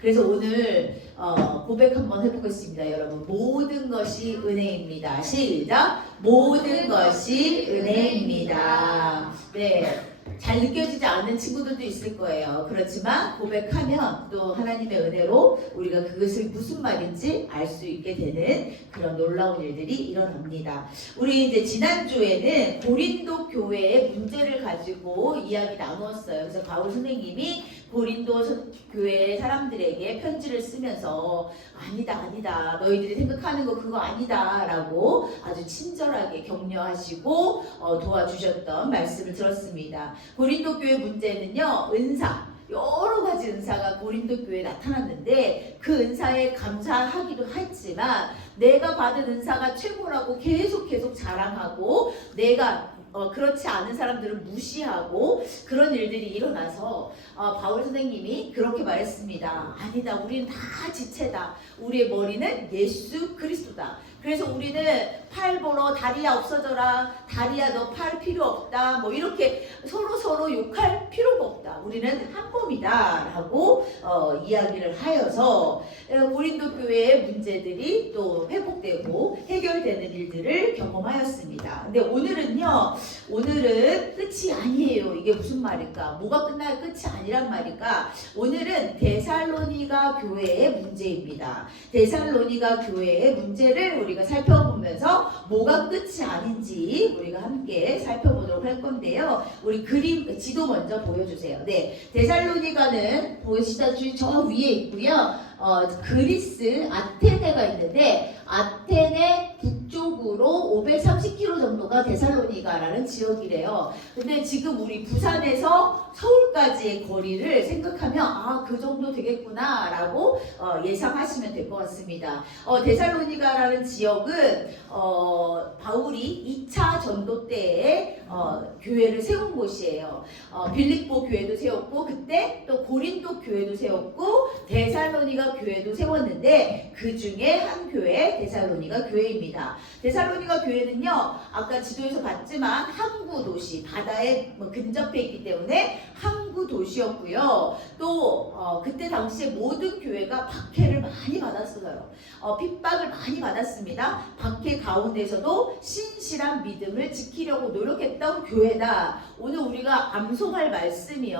그래서 오늘 어, 고백 한번 해보겠습니다, 여러분. 모든 것이 은혜입니다. 시작. 모든 것이 은혜입니다. 네. 잘 느껴지지 않는 친구들도 있을 거예요. 그렇지만 고백하면 또 하나님의 은혜로 우리가 그것을 무슨 말인지 알 수 있게 되는 그런 놀라운 일들이 일어납니다. 우리 이제 지난주에는 고린도 교회의 문제를 가지고 이야기 나누었어요. 그래서 바울 선생님이 고린도 선- 교회 사람들에게 편지를 쓰면서 아니다 아니다 너희들이 생각하는 거 그거 아니다라고 아주 친절하게 격려하시고 어, 도와주셨던 말씀을 들었습니다. 고린도 교회 문제는요 은사 여러 가지 은사가 고린도 교회에 나타났는데 그 은사에 감사하기도 했지만 내가 받은 은사가 최고라고 계속 계속 자랑하고 내가 어, 그렇지 않은 사람들을 무시하고 그런 일들이 일어나서 어, 바울 선생님이 그렇게 말했습니다. 아니다, 우리는 다 지체다. 우리의 머리는 예수 그리스도다. 그래서 우리는 팔 보러 다리야 없어져라. 다리야 너 팔 필요 없다. 뭐 이렇게 서로 서로 욕할 필요가 없다. 우리는 한 몸이다라고 어, 이야기를 하여서 어, 고린도 교회의 문제들이 또 회복되고 해결되는 일들을 경험하였습니다. 근데 오늘은요, 오늘은 끝이 아니에요. 이게 무슨 말일까? 뭐가 끝나야 끝이 아니란 말일까? 오늘은 데살로니가 교회의 문제입니다. 데살로니가 교회의 문제를 우리가 살펴보면서 뭐가 끝이 아닌지 우리가 함께 살펴보도록 할 건데요. 우리 그림 지도 먼저 보여주세요. 네, 데살로니가는 보시다시피 저 위에 있고요. 어, 그리스 아테네가 있는데 아테네 북쪽으로 530km 정도가 데살로니가라는 지역이래요. 근데 지금 우리 부산에서 서울까지의 거리를 생각하면 아 그 정도 되겠구나라고 어, 예상하시면 될 것 같습니다. 어, 데살로니가라는 지역은 어, 바울이 2차 전도 때에 어, 교회를 세운 곳이에요. 어, 빌립보 교회도 세웠고 그때 또 고린도 교회도 세웠고 데살로니가 교회도 세웠는데 그 중에 한 교회 데살로니가 교회입니다. 데살로니가 교회는요 아까 지도에서 봤지만 항구 도시 바다에 뭐 근접해 있기 때문에 항구 도시였고요. 또 어, 그때 당시에 모든 교회가 박해를 많이 받았어요. 어, 핍박을 많이 받았습니다. 박해 가운데서도 신실한 믿음을 지키려고 노력했던 교회다. 오늘 우리가 암송할 말씀이요.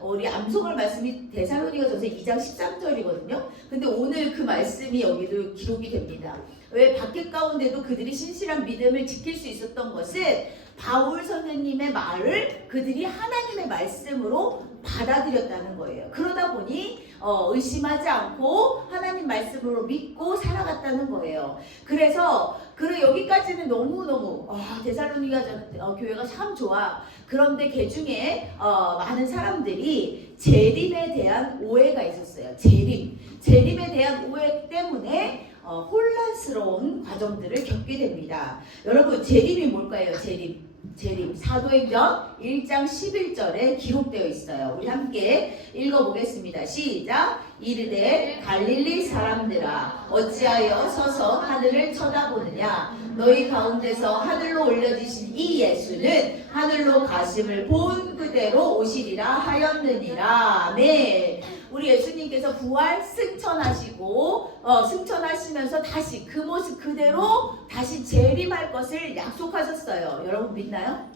어, 우리 암송할 말씀이 데살로니가전서 2장 13절이거든요. 근데 오늘 그 말씀이 여기도 기록이 됩니다. 왜 박해 가운데도 그들이 신실한 믿음을 지킬 수 있었던 것은 바울 선생님의 말을 그들이 하나님의 말씀으로 받아들였다는 거예요. 그러다 보니 어, 의심하지 않고 하나님 말씀으로 믿고 살아갔다는 거예요. 그래서 그래 여기까지는 너무 너무 아, 데살로니가 전- 어, 교회가 참 좋아. 그런데 그 중에 어, 많은 사람들이 재림에 대한 오해가 있었어요. 재림, 재림에 대한 오해 때문에 어, 혼란스러운 과정들을 겪게 됩니다. 여러분 재림이 뭘까요? 재림. 재림 사도행전 1장 11절에 기록되어 있어요. 우리 함께 읽어보겠습니다. 시작. 이르되 갈릴리 사람들아 어찌하여 서서 하늘을 쳐다보느냐 너희 가운데서 하늘로 올려지신 이 예수는 하늘로 가심을 본 그대로 오시리라 하였느니라. 아멘. 우리 예수님께서 부활 승천하시고 어, 승천하시면서 다시 그 모습 그대로 다시 재림할 것을 약속하셨어요. 여러분 믿나요?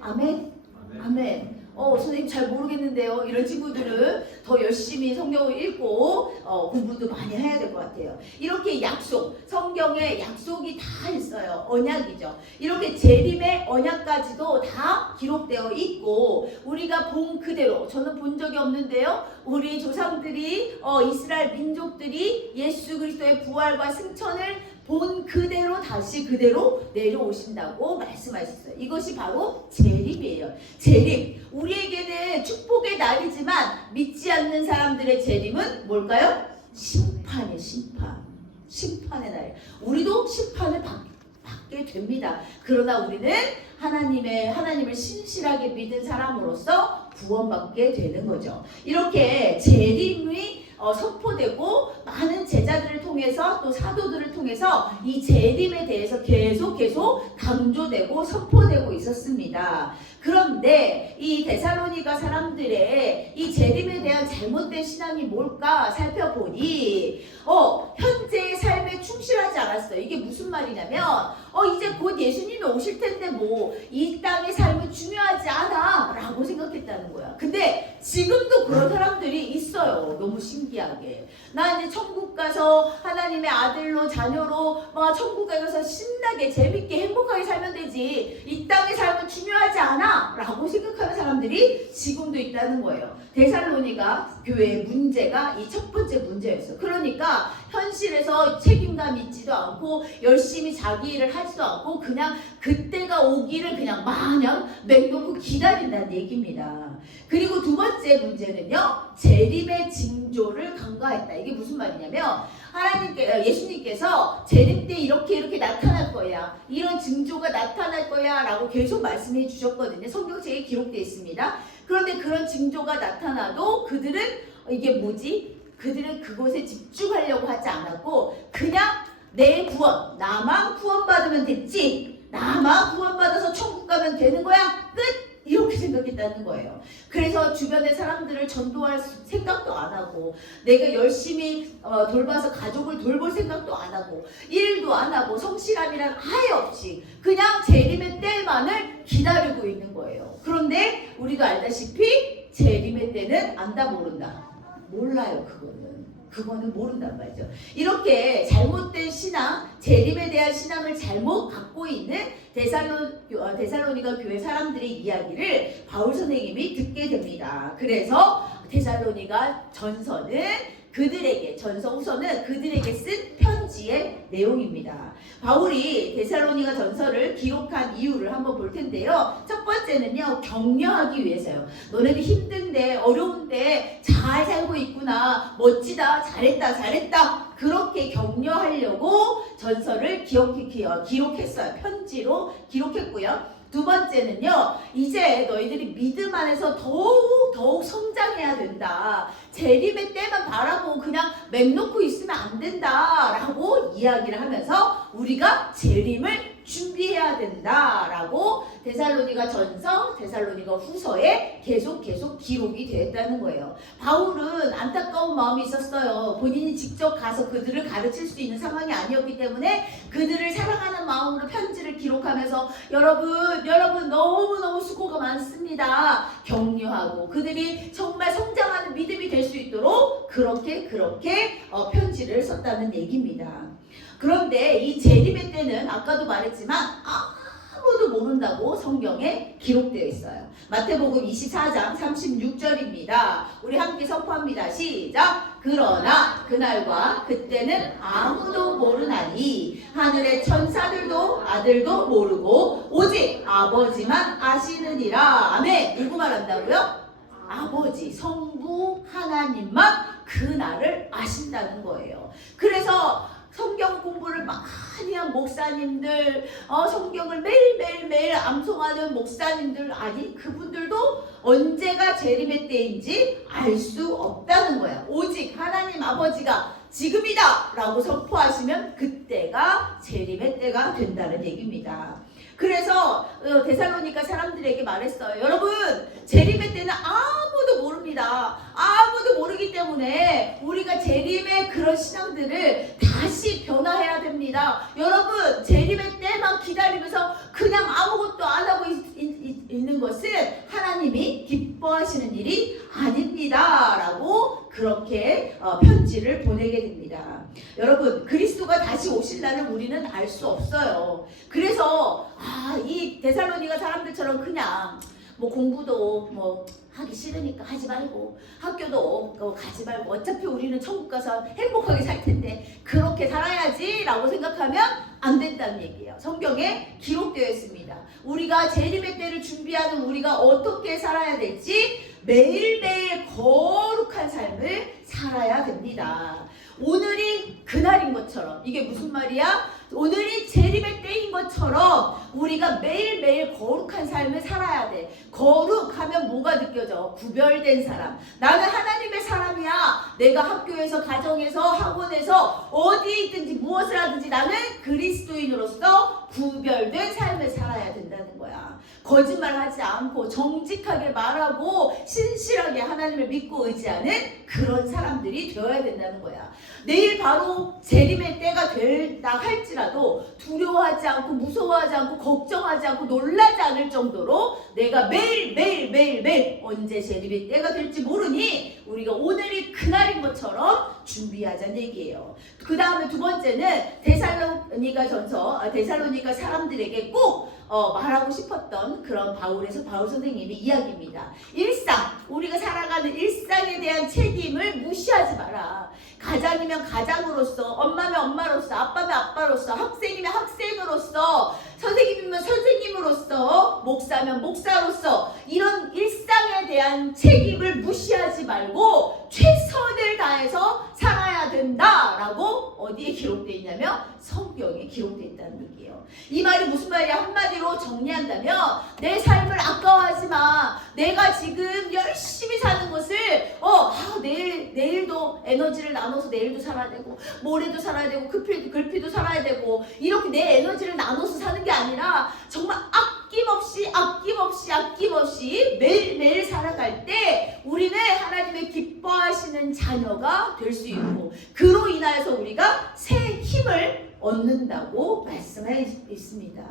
아멘. 아멘. 어, 선생님 잘 모르겠는데요. 이런 친구들은 더 열심히 성경을 읽고 어, 공부도 많이 해야 될 것 같아요. 이렇게 약속, 성경에 약속이 다 있어요. 언약이죠. 이렇게 재림의 언약까지도 다 기록되어 있고 우리가 본 그대로 저는 본 적이 없는데요. 우리 조상들이 어, 이스라엘 민족들이 예수 그리스도의 부활과 승천을 본 그대로 다시 그대로 내려오신다고 말씀하셨어요. 이것이 바로 재림이에요. 재림. 우리에게는 축복의 날이지만 믿지 않는 사람들의 재림은 뭘까요? 심판의 심판. 심판의 날. 우리도 심판을 받, 받게 됩니다. 그러나 우리는 하나님의 하나님을 신실하게 믿은 사람으로서 구원받게 되는 거죠. 이렇게 재림이 어, 선포되고 많은 제자들을 통해 통해서 또 사도들을 통해서 이 재림에 대해서 계속 계속 강조되고 선포되고 있었습니다. 그런데 이 데살로니가 사람들의 이 재림에 대한 잘못된 신앙이 뭘까 살펴보니 어 현재의 삶에 충실하지 않았어요. 이게 무슨 말이냐면 어 이제 곧 예수님이 오실 텐데 뭐 이 땅의 삶은 중요하지 않아라고 생각했다는 거야. 근데 지금도 그런 사람들이 있어요. 너무 신기하게. 나 이제 천국 가서 하나님의 아들로 자녀로 막 천국에 가서 신나게 재밌게 행복하게 살면 되지. 이 땅의 삶은 중요하지 않아 라고 생각하는 사람들이 지금도 있다는 거예요. 데살로니가 교회의 문제가 이 첫 번째 문제였어요. 그러니까 현실에서 책임감 있지도 않고 열심히 자기 일을 하지도 않고 그냥 그때가 오기를 그냥 마냥 맹놓고 기다린다는 얘기입니다. 그리고 두 번째 문제는요. 재림의 징조를 간과했다. 이게 무슨 말이냐면 하나님께 어, 예수님께서 재림 때 이렇게 이렇게 나타날 거야. 이런 징조가 나타날 거야라고 계속 말씀해 주셨거든요. 성경책에 기록되어 있습니다. 그런데 그런 징조가 나타나도 그들은 어, 이게 뭐지? 그들은 그곳에 집중하려고 하지 않았고 그냥 내 구원 나만 구원받으면 됐지 나만 구원받아서 천국 가면 되는 거야 끝 이렇게 생각했다는 거예요. 그래서 주변의 사람들을 전도할 생각도 안 하고 내가 열심히 어, 돌봐서 가족을 돌볼 생각도 안 하고 일도 안 하고 성실함이란 아예 없이 그냥 재림의 때만을 기다리고 있는 거예요. 그런데 우리도 알다시피 재림의 때는 안다 모른다. 몰라요 그거는 그거는 모른단 말이죠. 이렇게 잘못된 신앙 재림에 대한 신앙을 잘못 갖고 있는 데살로, 어, 데살로니가 교회 사람들의 이야기를 바울 선생님이 듣게 됩니다. 그래서 데살로니가 전서는 그들에게 전서 후서는 그들에게 쓴편 지의 내용입니다. 바울이 데살로니가 전서를 기록한 이유를 한번 볼 텐데요. 첫 번째는요 격려하기 위해서요. 너네들 힘든데 어려운데 잘 살고 있구나 멋지다 잘했다 잘했다 그렇게 격려하려고 어, 기록했어요. 편지로 기록했고요. 두 번째는요, 이제 너희들이 믿음 안에서 더욱 더욱 성장해야 된다. 재림의 때만 바라보고 그냥 맹놓고 있으면 안 된다 라고 이야기를 하면서 우리가 재림을 준비해야 된다라고 데살로니가 전서, 데살로니가 후서에 계속 계속 기록이 되었다는 거예요. 바울은 안타까운 마음이 있었어요. 본인이 직접 가서 그들을 가르칠 수 있는 상황이 아니었기 때문에 그들을 사랑하는 마음으로 편지를 기록하면서 여러분, 여러분 너무너무 수고가 많습니다. 격려하고 그들이 정말 성장하는 믿음이 될 수 있도록 그렇게 그렇게 어, 편지를 썼다는 얘기입니다. 그런데 이 재림의 때는 아까도 말했지만 아무도 모른다고 성경에 기록되어 있어요. 마태복음 24장 36절입니다. 우리 함께 선포합니다. 시작. 그러나 그날과 그때는 아무도 모르나니 하늘의 천사들도 아들도 모르고 오직 아버지만 아시느니라. 아멘. 누구 말한다고요? 아버지, 성부 하나님만 그 날을 아신다는 거예요. 그래서 성경 공부를 많이 한 목사님들, 어, 성경을 매일매일매일 암송하는 목사님들, 아니, 그분들도 언제가 재림의 때인지 알 수 없다는 거야. 오직 하나님 아버지가 지금이다! 라고 선포하시면 그때가 재림의 때가 된다는 얘기입니다. 그래서 어, 데살로니가 사람들에게 말했어요. 여러분, 재림의 때는 아무도 모릅니다. 아무도 모르기 때문에 우리가 재림의 그런 신앙들을 다시 변화해야 됩니다. 여러분, 재림의 때만 기다리면서 그냥 아무것도 안 하고 있, 있, 있는 것은 하나님이 기뻐하시는 일이 아닙니다. 라고 그렇게 어, 편지를 보내게 됩니다. 여러분, 그리스도가 다시 날을 우리는 알 수 없어요. 그래서 아, 이 데살로니가 사람들처럼 그냥 뭐 공부도 뭐 하기 싫으니까 하지 말고 학교도 어, 가지 말고 어차피 우리는 천국 가서 행복하게 살 텐데 그렇게 살아야지라고 생각하면 안 된다는 얘기예요. 성경에 기록되어 있습니다. 우리가 재림의 때를 준비하는 우리가 어떻게 살아야 될지 매일매일 거룩한 삶을 살아야 됩니다. 오늘이 그날인 것처럼 이게 무슨 말이야? 오늘이 재림의 때인 것처럼 우리가 매일매일 거룩한 삶을 살아야 돼. 거룩하면 뭐가 느껴져? 구별된 사람. 나는 하나님의 사람이야. 내가 학교에서, 가정에서, 학원에서, 어디에 있든지 무엇을 하든지 나는 그리스도인으로서 구별된 삶을 살아야 된다는 거야. 거짓말하지 않고 정직하게 말하고 신실하게 하나님을 믿고 의지하는 그런 사람들이 되어야 된다는 거야. 내일 바로 재림의 때가 된다 할지라도 두려워하지 않고 무서워하지 않고 걱정하지 않고 놀라지 않을 정도로 내가 매일 매일 매일 매일 언제 재림의 때가 될지 모르니 우리가 오늘이 그날인 것처럼 준비하자는 얘기예요. 그 다음에 두 번째는 데살로니가 전서 아, 데살로니가 사람들에게 꼭 어, 말하고 싶었던 그런 바울에서 바울 선생님의 이야기입니다. 일상, 우리가 살아가는 일상에 대한 책임을 무시하지 마라. 가장이면 가장으로서, 엄마면 엄마로서, 아빠면 아빠로서, 학생이면 학생으로서, 선생님이면 선생님으로서, 목사면 목사로서, 이런 일상에 대한 책임을 무시하지 말고 최선을 다해서 살아야 된다라고 어디에 기록되어 있냐면 성경에 기록되어 있다는 얘기예요. 이 말이 무슨 말이야? 한마디로 정리한다면 내 삶을 아까워하지 마. 내가 지금 열심히 사는 것을 어 아, 내일 내일도 에너지를 나눠서 내일도 살아야 되고 모레도 살아야 되고 글피도 글피도 살아야 되고 이렇게 내 에너지를 나눠서 사는 게 아니라 정말 아낌없이 아낌없이 아낌없이 매일 매일 살아갈 때 우리는 하나님의 기뻐하시는 자녀가 될 수 있고 그로 인하여서 우리가 새 힘을 얻는다고 말씀해 있습니다.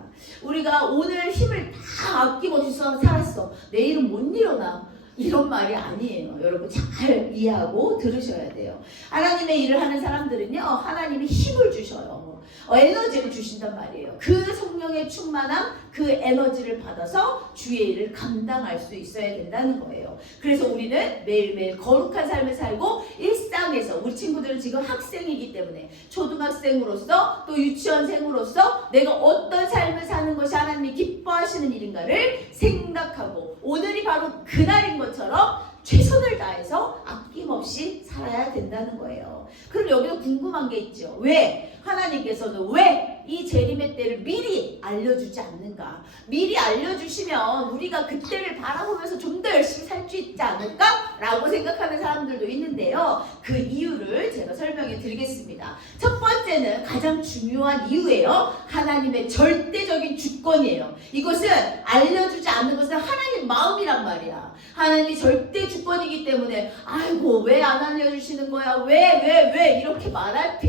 우리가 오늘 힘을 다 아낌없이 써- 살았어. 내일은 못 일어나. 이런 말이 아니에요. 여러분 잘 이해하고 들으셔야 돼요. 하나님의 일을 하는 사람들은요, 하나님이 힘을 주셔요. 어, 에너지를 주신단 말이에요. 그 성령의 충만함, 그 에너지를 받아서 주의 일을 감당할 수 있어야 된다는 거예요. 그래서 우리는 매일매일 거룩한 삶을 살고 일상에서 우리 친구들은 지금 학생이기 때문에 초등학생으로서 또 유치원생으로서 내가 어떤 삶을 사는 것이 하나님이 기뻐하시는 일인가를 생각하고 오늘이 바로 그날인 것처럼 최선을 다해서 아낌없이 살아야 된다는 거예요. 그럼 여기서 궁금한 게 있죠. 왜? 하나님께서는 왜 이 재림의 때를 미리 알려주지 않는가? 미리 알려주시면 우리가 그때를 바라보면서 좀 더 열심히 살 수 있지 않을까? 라고 생각하는 사람들도 있는데요. 그 이유를 제가 설명해 드리겠습니다. 첫 번째는 가장 중요한 이유예요. 하나님의 절대적인 주권이에요. 이것은 알려주지 않는 것은 하나님 마음이란 말이야. 하나님이 절대 주권이기 때문에 아이고 왜 안 알려주시는 거야? 왜 왜 왜 이렇게 말할 필요가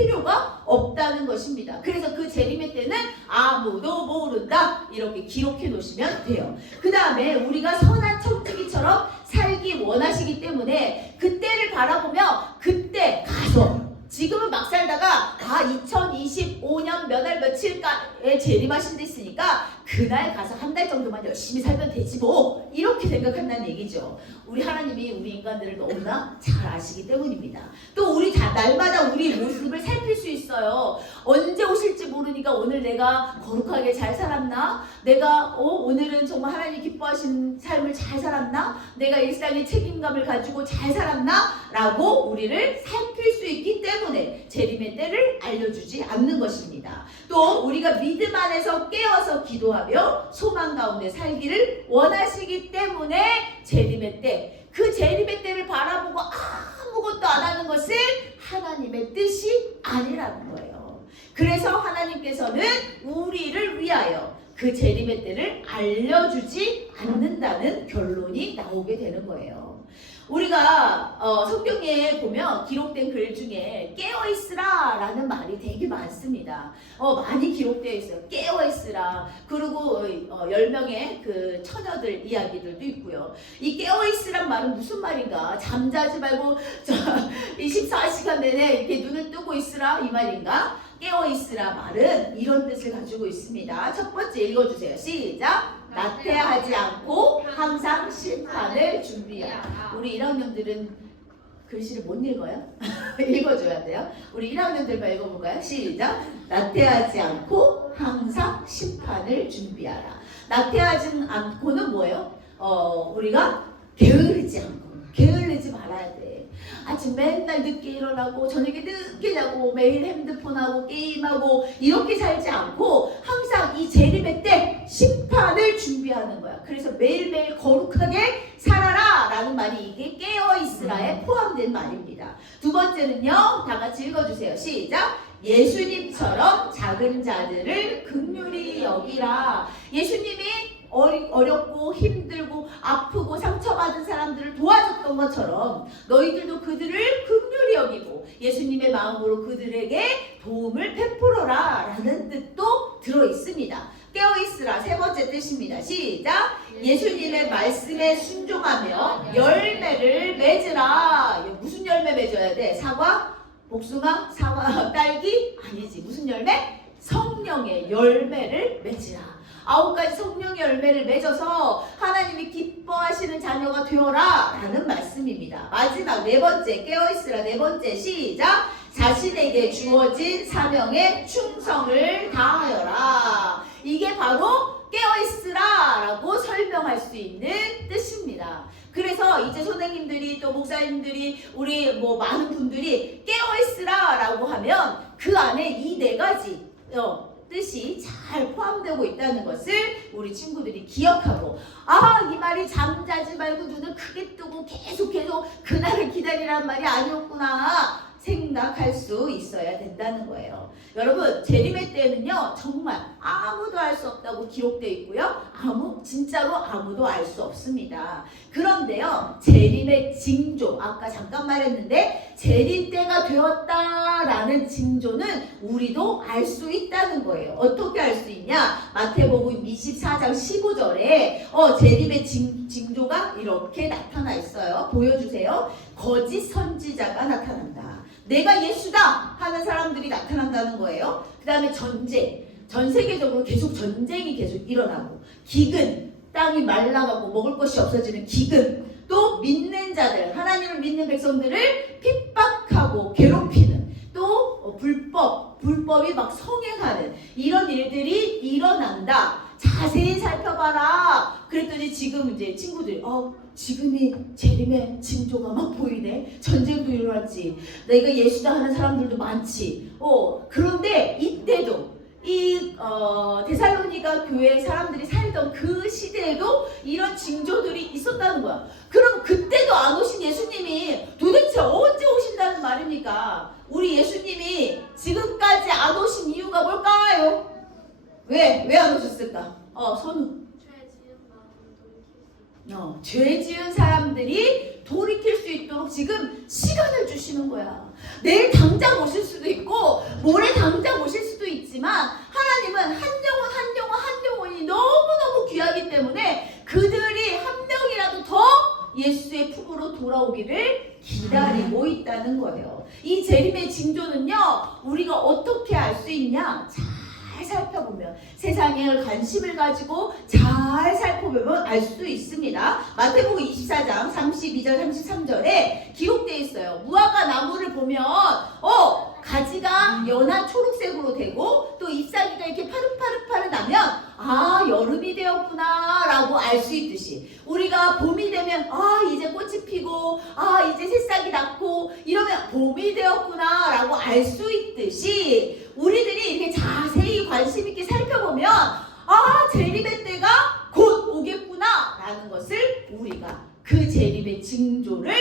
없다는 것입니다. 그래서 그 재림의 때는 아무도 모른다 이렇게 기록해 놓으시면 돼요. 그 다음에 우리가 선한 청지기처럼 살기 원하시기 때문에 그때를 바라보며 그때 가서 지금은 막 살다가 아 2025년 몇 월 며칠까에 재림하신 데 있으니까 그날 가서 한 달 정도만 열심히 살면 되지 뭐 이렇게 생각한다는 얘기죠. 우리 하나님이 우리 인간들을 너무나 잘 아시기 때문입니다. 또 우리 다 날마다 우리 모습을 살필 수 있어요. 언제 오실지 모르니까 오늘 내가 거룩하게 잘 살았나? 내가 어, 오늘은 정말 하나님 기뻐하신 삶을 잘 살았나? 내가 일상의 책임감을 가지고 잘 살았나? 라고 우리를 살필 수 있기 때문에 재림의 때를 알려주지 않는 것입니다. 또 우리가 믿음 안에서 깨어서 기도하며 소망 가운데 살기를 원하시기 때문에 재림의 때, 그 재림의 때를 바라보고 아무것도 안 하는 것은 하나님의 뜻이 아니라는 거예요. 그래서 하나님께서는 우리를 위하여 그 재림의 때를 알려주지 않는다는 결론이 나오게 되는 거예요. 우리가 어, 성경에 보면 기록된 글 중에 깨어 있으라라는 말이 되게 많습니다. 어, 많이 기록되어 있어요. 깨어 있으라. 그리고 어, 10명의 그 처녀들 이야기들도 있고요. 이 깨어 있으란 말은 무슨 말인가? 잠자지 말고 저 24시간 내내 이렇게 눈을 뜨고 있으라 이 말인가? 깨어 있으라 말은 이런 뜻을 가지고 있습니다. 첫 번째 읽어주세요. 시작. 나태하지 않고 항상 심판을 준비하라. 우리 1학년들은 글씨를 못 읽어요? 읽어줘야 돼요. 우리 1학년들만 읽어볼까요? 시작. 나태하지 않고 항상 심판을 준비하라. 나태하지 않고는 뭐예요? 어, 우리가 게으르지 않고, 게을르지 말아야 돼. 아침 맨날 늦게 일어나고 저녁에 늦게 자고 매일 핸드폰하고 게임하고 이렇게 살지 않고 항상 이 재림의 때 심판을 준비하는 거야. 그래서 매일매일 거룩하게 살아라 라는 말이 이게 깨어있으라에 포함된 말입니다. 두 번째는요. 다 같이 읽어주세요. 시작. 예수님처럼 작은 자들을 극률히 여기라. 예수님이 어렵고 힘들고 아프고 상처받은 사람들을 도와줬던 것처럼 너희들도 그들을 극률히 여기고 예수님의 마음으로 그들에게 도움을 베풀어라 라는 뜻도 들어 있습니다. 깨어 있으라 세 번째 뜻입니다. 시작. 예수님의 말씀에 순종하며 열매를 맺으라. 무슨 열매 맺어야 돼? 사과? 복숭아? 사과? 딸기? 아니지. 무슨 열매? 성령의 열매를 맺으라. 아홉 가지 성령의 열매를 맺어서 하나님이 기뻐하시는 자녀가 되어라 라는 말씀입니다. 마지막 네 번째 깨어있으라 네 번째 시작 자신에게 주어진 사명에 충성을 다하여라 이게 바로 깨어있으라 라고 설명할 수 있는 뜻입니다. 그래서 이제 선생님들이 또 목사님들이 우리 뭐 많은 분들이 깨어있으라 라고 하면 그 안에 이 네 가지 어, 뜻이 잘 포함되고 있다는 것을 우리 친구들이 기억하고 아 이 말이 잠자지 말고 눈을 크게 뜨고 계속 계속 그날을 기다리란 말이 아니었구나 생각할 수 있어야 된다는 거예요. 여러분 재림의 때는요 정말 아무도 알 수 없다고 기록되어 있고요 아무 진짜로 아무도 알 수 없습니다. 그런데요 재림의 징조 아까 잠깐 말했는데 재림 때가 되었다라는 징조는 우리도 알 수 있다는 거예요. 어떻게 알 수 있냐? 마태복음 24장 15절에 어 재림의 징, 징조가 이렇게 나타나 있어요. 보여주세요. 거짓 선지자가 나타난다. 내가 예수다 하는 사람들이 나타난다는 거예요. 그 다음에 전쟁. 전 세계적으로 계속 전쟁이 계속 일어나고 기근. 땅이 말라가고 먹을 것이 없어지는 기근. 또 믿는 자들 하나님을 믿는 백성들을 핍박하고 괴롭히는. 또 어, 불법 불법이 막 성행하는 이런 일들이 일어난다. 자세히 살펴봐라 그랬더니 지금 이제 친구들이 어 지금이 재림의 징조가 막 보이네 전쟁도 일어났지 내가 예수다 하는 사람들도 많지 어 그런데 이때도 이 어, 데살로니가 교회 사람들이 살던 그 시대에도 이런 징조들이 있었다는 거야. 그럼 그때도 안 오신 예수님이 도대체 언제 오신다는 말입니까? 우리 예수님이 지금까지 안 오신 이유가 뭘까요? 왜? 왜 안 오셨을까? 어, 선우. 어, 죄 지은 사람들이 돌이킬 수 있도록 지금 시간을 주시는 거야. 내일 당장 오실 수도 있고, 모레 당장 오실 수도 있지만, 하나님은 한 영혼, 한 영혼, 한 영혼이 너무너무 귀하기 때문에 그들이 한 명이라도 더 예수의 품으로 돌아오기를 기다리고 있다는 거예요. 이 재림의 징조는요, 우리가 어떻게 알 수 있냐? 세상에 관심을 가지고 잘 살펴보면 알 수 있습니다. 마태복음 24장 32절 33절에 기록되어 있어요. 무화과 나무를 보면 어 가지가 연한 초록색으로 되고 또 잎사귀가 이렇게 파릇파릇파릇하면 아 여름이 되었구나 라고 알 수 있듯이 우리가 봄이 되면 아 이제 꽃이 피고 아 이제 새싹이 났고 이러면 봄이 되었구나 라고 알 수 있듯이 우리들이 이렇게 자세히 관심 있게 살펴보면 아 재림의 때가 곧 오겠구나 라는 것을 우리가 그 재림의 징조를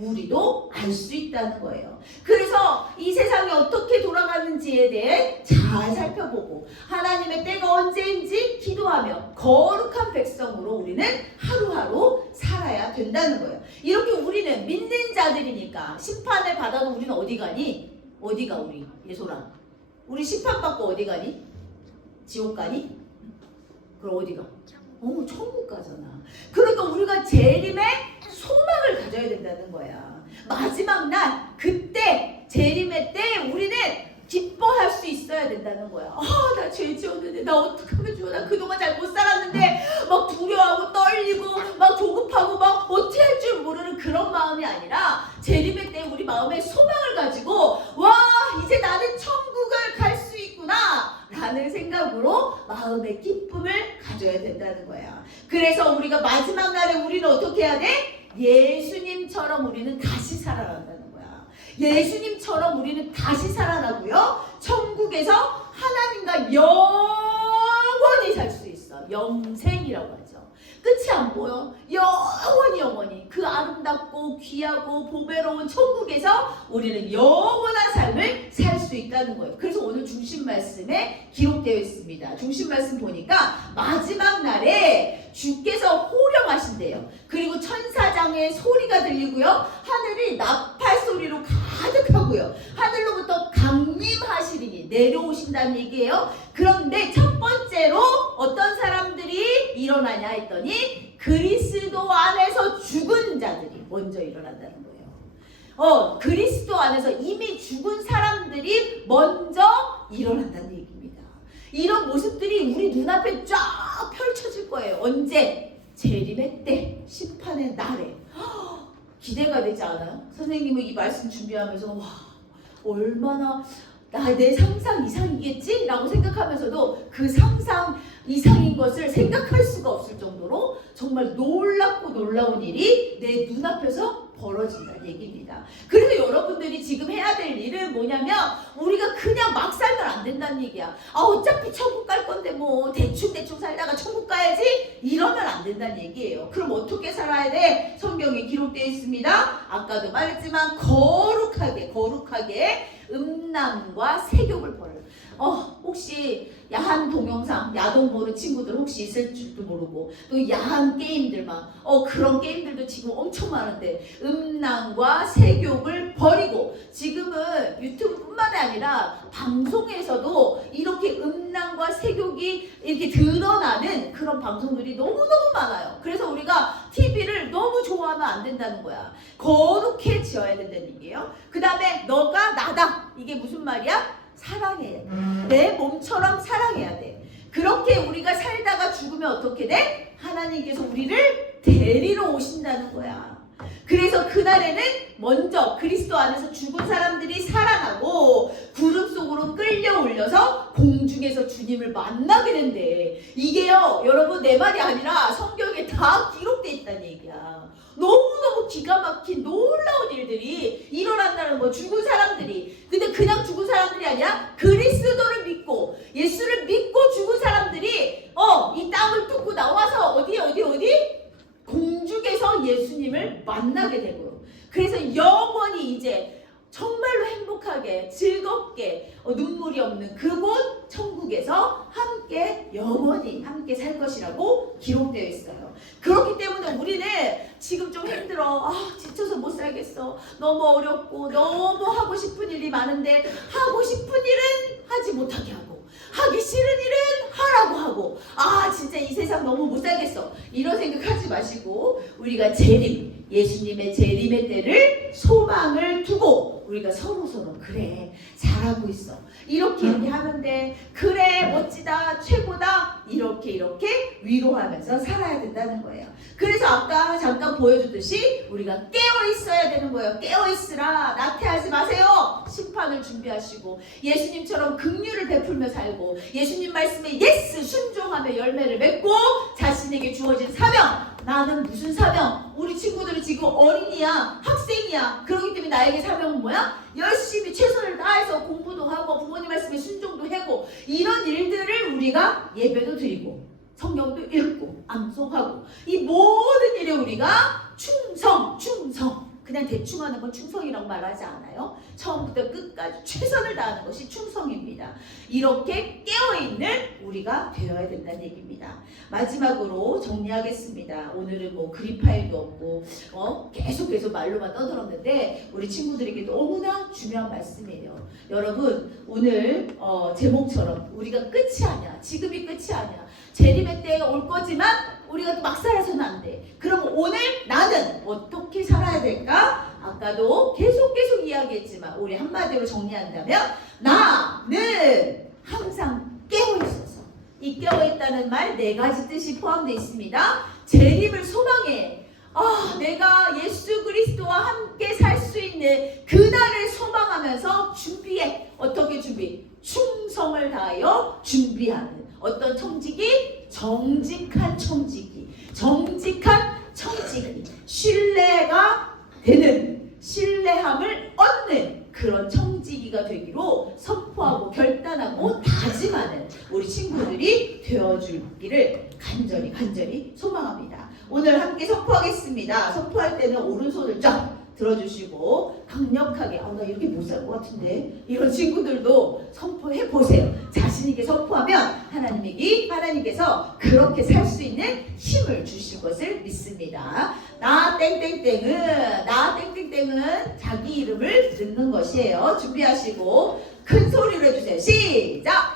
우리도 알 수 있다는 거예요. 그래서 이 세상이 어떻게 돌아가는지에 대해 잘 살펴보고 하나님의 때가 언제인지 기도하며 거룩한 백성으로 우리는 하루하루 살아야 된다는 거예요. 이렇게 우리는 믿는 자들이니까 심판을 받아도 우리는 어디 가니? 어디가 우리 예소라? 우리 심판 받고 어디 가니? 지옥 가니? 그럼 어디가? 어, 천국 가잖아. 그러니까 우리가 재림의 소망을 가져야 된다는 거야. 마지막 날, 그때, 재림의 때 우리는 기뻐할 수 있어야 된다는 거야. 아, 나 죄 지었는데, 나 어떡하면 좋아. 나 그동안 잘 못 살았는데, 막 두려워하고 떨리고, 막 조급하고, 막 어떻게 할 줄 모르는 그런 마음이 아니라, 재림의 때 우리 마음에 소망을 가지고, 와, 이제 나는 천국을 갈 수 있구나. 라는 생각으로 마음의 기쁨을 가져야 된다는 거야. 그래서 우리가 마지막 날에 우리는 어떻게 해야 돼? 예수님처럼 우리는 다시 살아간다는 거야. 예수님처럼 우리는 다시 살아나고요. 천국에서 하나님과 영원히 살 수 있어. 영생이라고 하죠. 끝이 안 보여. 영원히 영원히 그 아름답고 귀하고 보배로운 천국에서 우리는 영원한 삶을 살 수 있다는 거예요. 그래서 오늘 중심 말씀에 기록되어 있습니다. 중심 말씀 보니까 마지막 날에 주께서 호령하신대요. 그리고 천사장의 소리가 들리고요. 하늘이 나팔 소리로 가득하고요. 하늘로부터 강림하시리니 내려오신다는 얘기예요. 그런데 첫 번째로 어떤 사람들이 일어나냐 했더니 그리스도 안에서 죽은 자들이 먼저 일어난다는 거예요. 어, 그리스도 안에서 이미 죽은 사람들이 먼저 일어난다는 얘기입니다. 이런 모습들이 우리 눈앞에 쫙 펼쳐질 거예요. 언제? 재림의 때, 심판의 날에. 헉, 기대가 되지 않아요? 선생님은 이 말씀 준비하면서 와 얼마나 나 내 상상 이상이겠지? 라고 생각하면서도 그 상상 이상인 것을 생각할 수가 없을 정도로 정말 놀랍고 놀라운 일이 내 눈앞에서 벌어진다는 얘기입니다. 그래서 여러분들이 지금 해야 될 일은 뭐냐면 우리가 그냥 막 살면 안 된다는 얘기야. 아 어차피 천국 갈 건데 뭐 대충 대충 살다가 천국 가야지 안 된다는 얘기예요. 그럼 어떻게 살아야 돼? 성경에 기록되어 있습니다. 아까도 말했지만 거룩하게 거룩하게 음란과 세욕을 벌여. 어 혹시 야한 동영상, 야동 보는 친구들 혹시 있을 줄도 모르고 또 야한 게임들만 어 그런 게임들도 지금 엄청 많은데 음란과 세욕을 버리고 지금은 유튜브뿐만 아니라 방송에서도 이렇게 음란과 세욕이 이렇게 드러나는 그런 방송들이 너무너무 많아요. 그래서 우리가 TV를 너무 좋아하면 안 된다는 거야. 거룩해지어야 된다는 얘기예요. 그 다음에 너가 나다. 이게 무슨 말이야? 사랑해야 돼. 내 몸처럼 사랑해야 돼. 그렇게 우리가 살다가 죽으면 어떻게 돼? 하나님께서 우리를 데리러 오신다는 거야. 그래서 그날에는 먼저 그리스도 안에서 죽은 사람들이 살아나고 구름 속으로 끌려 올려서 공중에서 주님을 만나게 된대. 이게요, 여러분 내 말이 아니라 성경에 다 기록돼 있다는 얘기야. 너무너무 기가 막힌 놀라운 일들이 일어난다는 거, 죽은 사람들이. 근데 그냥 죽은 사람들이 아니라 그리스도를 믿고 예수를 믿고 죽은 사람들이 어, 이 땅을 뚫고 나와서 어디 어디 어디 공중에서 예수님을 만나게 되고요. 그래서 영원히 이제 정말로 행복하게 즐겁게 어, 눈물이 없는 그곳 천국에서 함께 영원히 함께 살 것이라고 기록되어 있어요. 그렇기 때문에 우리는 지금 좀 힘들어. 아, 지쳐서 못 살겠어. 너무 어렵고 너무 하고 싶은 일이 많은데 하고 싶은 일은 하지 못하게 하고 하기 싫은 일은 하라고 하고 아 진짜 이 세상 너무 못 살겠어 이런 생각 마시고 우리가 재림 예수님의 재림의 때를 소망을 두고 우리가 서로 서로 그래 잘하고 있어. 이렇게 이렇게 돼 그래 멋지다 최고다 이렇게 이렇게 위로하면서 살아야 된다는 거예요. 그래서 아까 잠깐 보여줬듯이 우리가 깨어 있어야 되는 거예요. 깨어 있으라 나태하지 마세요. 심판을 준비하시고 예수님처럼 긍휼을 베풀며 살고 예수님 말씀에 예스 순종하며 열매를 맺고 자신에게 주어진 사명 나는 무슨 사명 우리 친구들은 지금 어린이야 학생이야. 그렇기 때문에 나에게 사명은 뭐야? 열심히 최선을 다해서 공부도 하고 부모님 말씀에 순종도 하고 이런 일들을 우리가 예배도 드리고 성경도 읽고 암송하고 이 모든 일에 우리가 충성 충성 그냥 대충 하는 건 충성이라고 말하지 않아요. 처음부터 끝까지 최선을 다하는 것이 충성입니다. 이렇게 깨어있는 우리가 되어야 된다는 얘기입니다. 마지막으로 정리하겠습니다. 오늘은 뭐 그림 파일도 없고 어? 계속 계속 말로만 떠들었는데 우리 친구들에게 너무나 중요한 말씀이에요. 여러분 오늘 어, 제목처럼 우리가 끝이 아니야. 지금이 끝이 아니야. 재림의 때가 올 거지만 우리가 또 막 살아서는 안 돼. 그럼 오늘 나는 어떻게 살아야 될까? 아까도 계속 계속 이야기했지만 우리 한마디로 정리한다면 나는 항상 깨어 있어서 이 깨어 있다는 말 네 가지 뜻이 포함되어 있습니다. 재림을 소망해. 아, 내가 예수 그리스도와 함께 살 수 있는 그날을 소망하면서 준비해. 어떻게 준비? 충성을 다하여 준비하는 어떤 청지기? 정직한 청지기. 정직한 청지기. 신뢰가 되는 신뢰함을 얻는 그런 청지기가 되기로 선포하고 결단하고 다짐하는 우리 친구들이 되어줄기를 간절히 간절히 소망합니다. 오늘 함께 선포하겠습니다. 선포할 때는 오른손을 쫙 들어주시고 강력하게 아 나 이렇게 못 살 것 같은데 이런 친구들도 선포해 보세요. 자신 있게 선포하면 하나님이 하나님께서 그렇게 살 수 있는 힘을 주실 것을 믿습니다. 나 땡땡땡은 나 땡땡땡은 자기 이름을 듣는 것이에요. 준비하시고 큰 소리로 해주세요. 시작.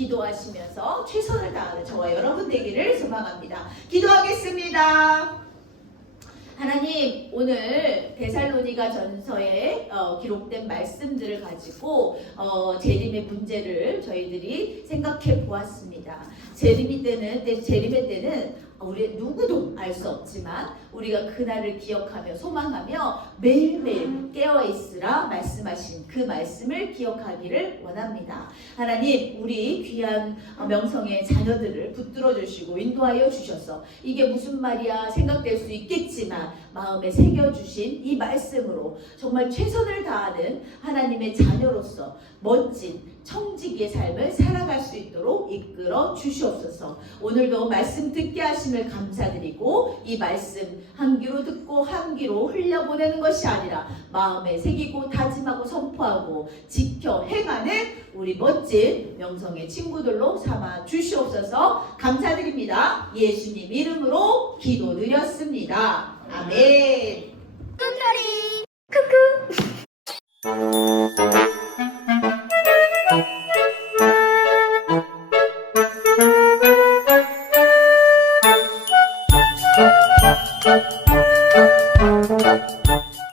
기도하시면서 최선을 다하는 저와 여러분 되기를 소망합니다. 기도하겠습니다. 하나님 오늘 데살로니가 전서에 어, 기록된 말씀들을 가지고 어, 재림의 문제를 저희들이 생각해 보았습니다. 재림이 때는 때 재림의 때는 우리 누구도 알 수 없지만 우리가 그날을 기억하며 소망하며 매일매일 깨어 있으라 말씀하신 그 말씀을 기억하기를 원합니다. 하나님 우리 귀한 어, 명성의 자녀들을 붙들어 주시고 인도하여 주셔서 이게 무슨 말이야 생각될 수 있겠지만 마음에 새겨 주신 이 말씀으로 정말 최선을 다하는 하나님의 자녀로서 멋진 청지기의 삶을 살아갈 수 있도록 이끌어 주시옵소서. 오늘도 말씀 듣게 하심을 감사드리고 이 말씀 한 귀로 듣고 한 귀로 흘려보내는 것이 아니라 마음에 새기고 다짐하고 선포하고 지켜 행하는 우리 멋진 명성의 친구들로 삼아 주시옵소서 감사드립니다. 예수님 이름으로 기도 드렸습니다. 아멘.